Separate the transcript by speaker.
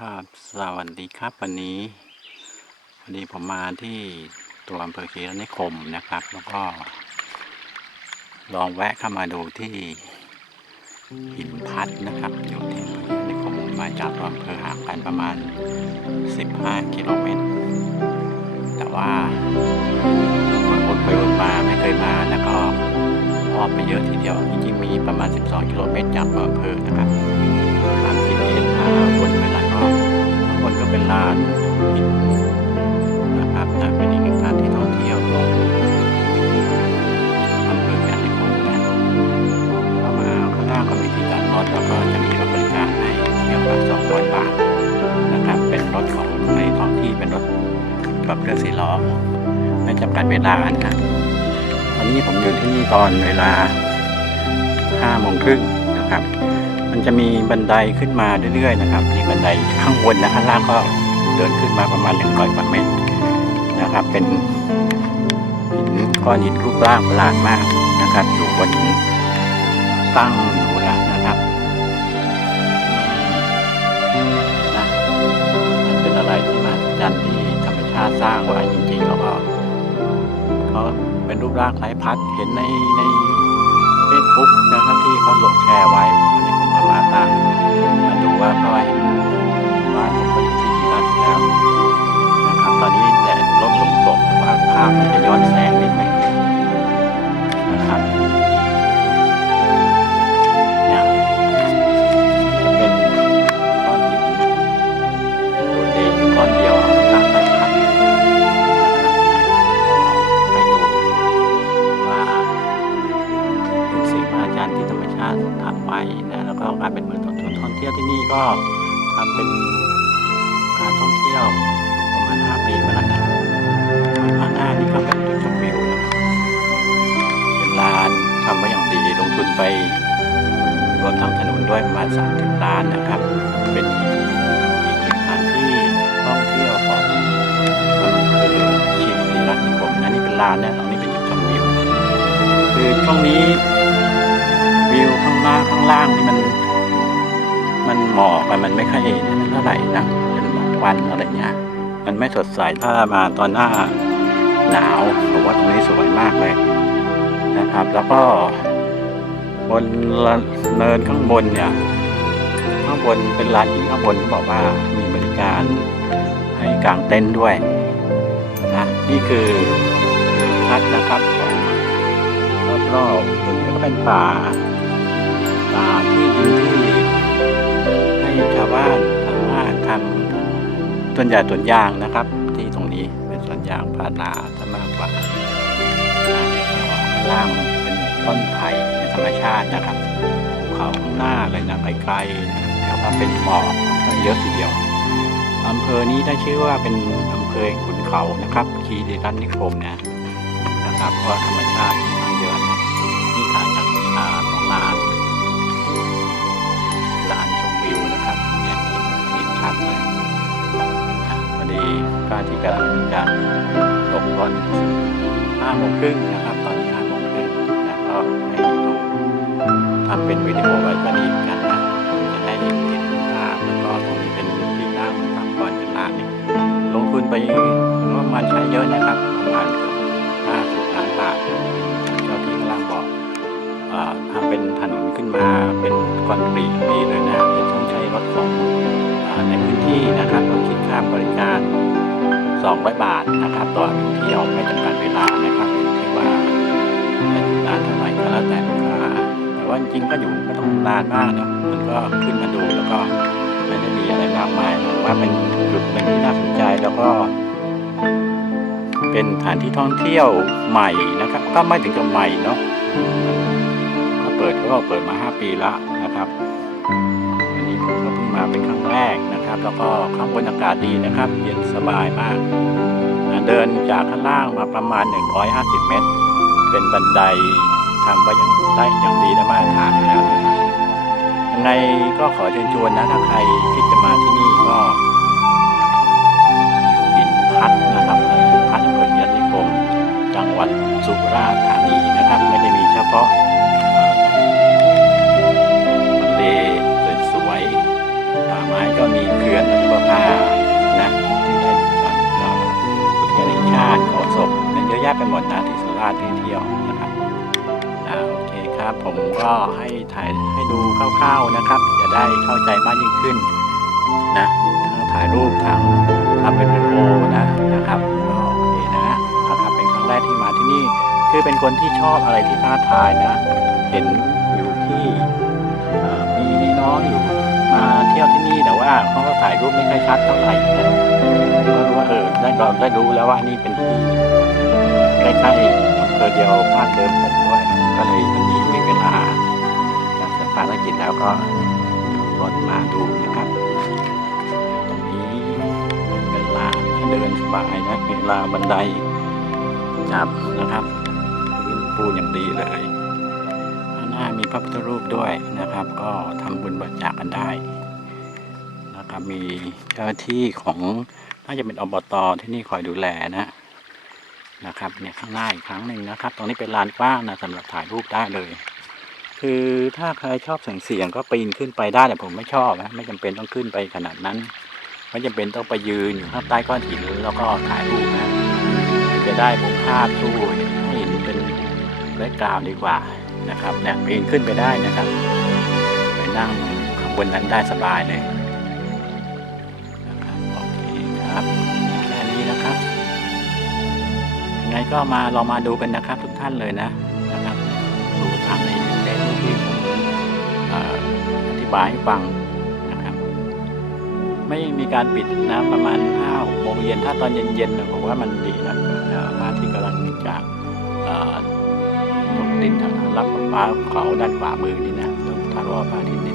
Speaker 1: ครับสวัสดีครับวันนี้วันนี้ผมมาที่ตัวอำเภอเคียนิคมนะครับ แล้วก็ ลองแวะเข้ามาดูที่หินพัดนะครับ อยู่ที่อำเภอเคียนิคมมาจากตัวอำเภอห่างกันประมาณ 15 กิโลเมตร แต่ว่าวนไปวนมาไม่เคยมาแล้วก็อ้อมไปเยอะทีเดียวจริงๆมีประมาณ 12 กิโลเมตรจากตัวอำเภอนะครับตามที่เห็นพาวนไปหลาย รอบข้างบนก็เป็นลานหินนะครับนะเป็นอีกหนึ่งสถานที่ท่องเที่ยวของอำเภอแก่นคงนะเข้ามาข้างล่างก็มีที่จอดรถแล้วก็จะมีรถบริการให้เที่ยวละ200บาทนะครับ เป็นรถของในท้องที่เป็นรถขับเคลื่อสี่ล้อไม่จำกัดเวลานะตอนนี้ผมอยู่ที่นี่ตอนเวลา5โมงครึ่งนะครับ มันจะมีบันไดขึ้นมาเรื่อย ๆ นะครับมีบันไดข้างบนนะข้างล่างก็เดินขึ้นมาประมาณ100กว่าเมตรนะครับ เป็นหินก้อนหินรูปร่างประหลาดมากนะครับอยู่บนตั้งอยู่แล้วนะครับนะมันเป็นอะไรที่มหัศจรรย์ที่ธรรมชาติสร้างไว้จริงๆแล้วก็เขาเป็นรูปร่างคล้ายพัดเห็นในในเฟซบุ๊กนะครับที่เขาลงแชร์ไว้ มก็มาตามมาดูว่าพ่อเห็นบ้าน ก็การเป็นเมืองท่องเที่ยวที่นี่ก็ทำเป็นการท่องเที่ยวประมาณ5ปีมาแล้วนะข้างหน้านี่ก็เป็นจุดชมวิวนะครับเป็นลานทำไว้อย่างดีลงทุนไปรวมทั้งถนนด้วยประมาณ30ล้านนะครับ เป็นอีกหนึ่งสถานที่ท่องเที่ยวของอำเภอชินรีรัตนิคมนะนี่เป็นลานนะตรงนี้เป็นจุดชมวิว คือช่วงนี้วิวข้างล่างข้างล่างนี่มัน หมอกมันไม่ค่อยนั่นเท่าไหร่นะเป็นหมอกควันอะไรเงี้ยมันไม่สดใสถ้ามาตอนหน้าหนาวผมว่าตรงนี้สวยมากเลยนะครับ แล้วก็บนเนินข้างบนเนี่ย ข้างบนเป็นลานหินข้างบนเขาบอกว่ามีบริการให้กางเต็นท์ด้วยนะนี่คือพัดนะครับรอบๆตรงนี้ก็เป็นป่าป่าที่ดินที่ ชาวบ้านทำบ้านทำต้นใหญ่ต้นยางนะครับ ที่ตรงนี้เป็นสวนยางพาราถ้ามากกว่าล่างเป็นต้นไผ่ในธรรมชาตินะครับภูเขาข้างหน้าเลยนะไกลๆแต่ว่าเป็นหมอกก็เยอะทีเดียวอำเภอนี้ได้ชื่อว่าเป็นอำเภอขุนเขานะครับ คีรีรัตนิคมนะนะครับเพราะว่าธรรมชาติมันเยอะนะนี่ถ่าย นเห็นชัดเลยนะพอดีก็ที่กำลังจะตกตอนห้าโมงครึ่งนะครับ ตอนนี้ห้าโมงครึ่งนะก็ให้ดูทำเป็นวิดีโอไว้ก็ดีกันนะจะได้เห็นภาพแล้วก็ตรงนี้เป็นที่นั่งพักผ่อนเป็นลานนี่ลงทุนไปประมาณใช้เยอะนะครับประมาณเกือบห้าสิบล้านบาทเจ้าที่กำลังบอกทำเป็นถนนขึ้นมาเป็นคอนกรีตดีเลยนะเป็นต้องใช้รถของ ในพื้นที่นะครับต้องคิดค่าบริการ 200 บาทนะครับต่อหนึ่งเที่ยวไม่จำกัดเวลานะครับที่ว่าจะอยู่นานเท่าไหร่ก็แล้วแต่ลูกค้าแต่ว่าจริงก็อยู่ไม่ต้องนานมากนะมันก็ขึ้นมาดูแล้วก็ไม่ได้มีอะไรมากมายว่าเป็นจุดหนึ่งที่น่าสนใจแล้วก็ เป็นสถานที่ท่องเที่ยวใหม่นะครับ ก็ไม่ถึงกับใหม่เนาะก็เปิดก็เปิดมา 5 ปีแล้วนะครับ นี้ผมก็เพิ่งมาเป็นครั้งแรกนะครับ แล้วก็ข้างบนอากาศดีนะครับ เย็นสบายมากนะเดินจากข้างล่างมาประมาณ 150 เมตร เป็นบันไดทำไว้อย่างได้อย่างดีและมาตรฐานอยู่แล้วนะครับยังไงก็ขอเชิญชวนนะถ้าใครคิดจะมาที่นี่ก็็ให้ถ่ายให้ดูคร่าวๆนะครับ จะได้เข้าใจมากยิ่งขึ้นนะทั้งถ่ายรูปทั้งทำเป็นวิดีโอนะนะครับก็โอเคนะนะครับเป็นครั้งแรกที่มาที่นี่ คือเป็นคนที่ชอบอะไรที่ท้าทายนะ เห็นอยู่ที่มีน้องอยู่มาเที่ยวที่นี่แต่ว่าเขาก็ถ่ายรูปไม่ค่อยชัดเท่าไหร่นะก็รู้ว่าเออได้เราได้รู้แล้วว่านี่เป็นที่ใกล้ๆอำเภอเดียวภาคเดิมผมด้วยก็เลยวันนี้มี จแล้วก็รถมาดูนะครับตรงนี้เป็นลานเดินสบายนะเป็นลาบันไดจับนะครับพื้นปูอย่างดีเลยข้างหน้ามีพระพุทธรูปด้วยนะครับ ก็ทำบุญบริจาคกันได้นะครับมีเจ้าหน้าที่ของน่าจะเป็นอบตที่นี่คอยดูแลนะนะครับเนี่ยข้างหน้าอีกครั้งหนึ่งนะครับ ตรงนี้เป็นลานกว้างนะสำหรับถ่ายรูปได้เลย คือถ้าใครชอบเสียงเสียงก็ปีนขึ้นไปได้แต่ผมไม่ชอบนะไม่จำเป็นต้องขึ้นไปขนาดนั้น ไม่จำเป็นต้องไปยืนอยู่ข้างใต้ก้อนหินแล้วก็ถ่ายรูปนะจะได้มุมภาพสู้ให้เห็นเป็นแบ็กกราวดีกว่านะครับเนี่ยปีนขึ้นไปได้นะครับไปนั่งข้างบนนั้นได้สบายเลยนะครับโอเคครับแค่นี้นะครับยังไงก็มาลองมาดูกันนะครับ ทุกท่านเลยนะนะครับดูทางใน บายให้ฟังนะครับ ไม่มีการปิดนะประมาณห้าโมงเย็นถ้าตอนเย็นๆนะผมว่ามันดีนะเอ่อพระอาที่กำลังจากตกดินทางรับฟ้าเขาด้านขวามือนี่นะถ้าว่าพระอาทิตย์